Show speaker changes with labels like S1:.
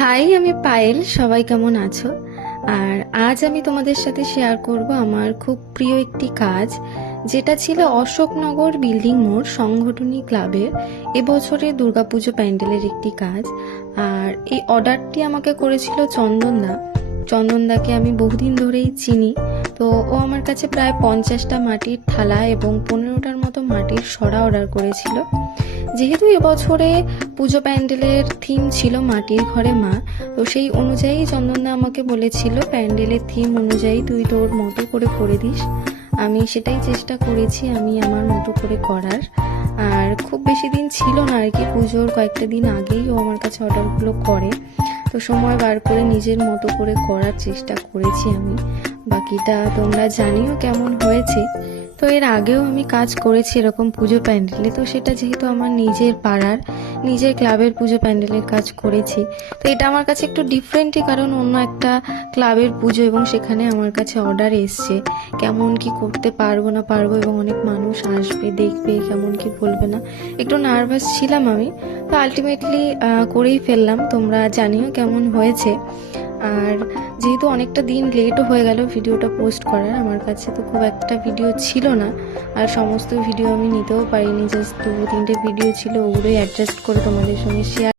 S1: High, আমি পায়েল। সবাই কেমন আছো? আর আজ আমি তোমাদের সাথে শেয়ার করব আমার খুব প্রিয় একটি কাজ, যেটা ছিল অশোকনগর বিল্ডিং মোড় সংগঠনী ক্লাবের এবছরের দুর্গাপুজো প্যান্ডেলের একটি কাজ। আর এই অর্ডারটি আমাকে করেছিল চন্দনদা। চন্দনদাকে আমি বহুদিন ধরেই চিনি। তো ও আমার কাছে প্রায় পঞ্চাশটা মাটির থালা এবং পনেরোটার মতো মাটির সরা অর্ডার করেছিল। যেহেতু এবছরে পুজো প্যান্ডেলের থিম ছিল মাটির ঘরে মা। তো সেই অনুযায়ী চন্দনদা আমাকে বলেছিল, প্যান্ডেলের থিম অনুযায়ী তুই তোর মতো করে করে দিস। আমি সেটাই চেষ্টা করেছি, আমি আমার মতো করে করার। আর খুব বেশি দিন ছিল না আর কি, পুজোর কয়েকটা দিন আগেই ও আমার কাছে অর্ডারগুলো করে। তো সময় বার করে নিজের মতো করে করার চেষ্টা করেছি আমি। বাকিটা তোমরা জানিও কেমন হয়েছে। তো এর আগেও আমি কাজ করেছি এরকম পুজো প্যান্ডেলে, তো সেটা যেহেতু আমার নিজের পাড়ার, নিজের ক্লাবের পুজো প্যান্ডেলের কাজ করেছি। তো এটা আমার কাছে একটু ডিফারেন্টই কারণ অন্য একটা ক্লাবের পুজো এবং সেখানে আমার কাছে অর্ডার এসছে। কেমন কি করতে পারব না পারব এবং অনেক মানুষ আসবে, দেখবে, কেমন কি বলবে না। একটু নার্ভাস ছিলাম আমি। তো আলটিমেটলি করেই ফেললাম। তোমরা জানিও কেমন হয়েছে। আর যেহেতু অনেকটা দিন লেটও হয়ে গেল ভিডিওটা পোস্ট করার, আমার কাছে তো খুব একটা ভিডিও ছিল না। আর সমস্ত ভিডিও আমি নিতেও পারিনি জাস্ট দু তিনটে ভিডিও ছিল, ওগুলোই অ্যাডজাস্ট করে তোমাদের সঙ্গে শেয়ার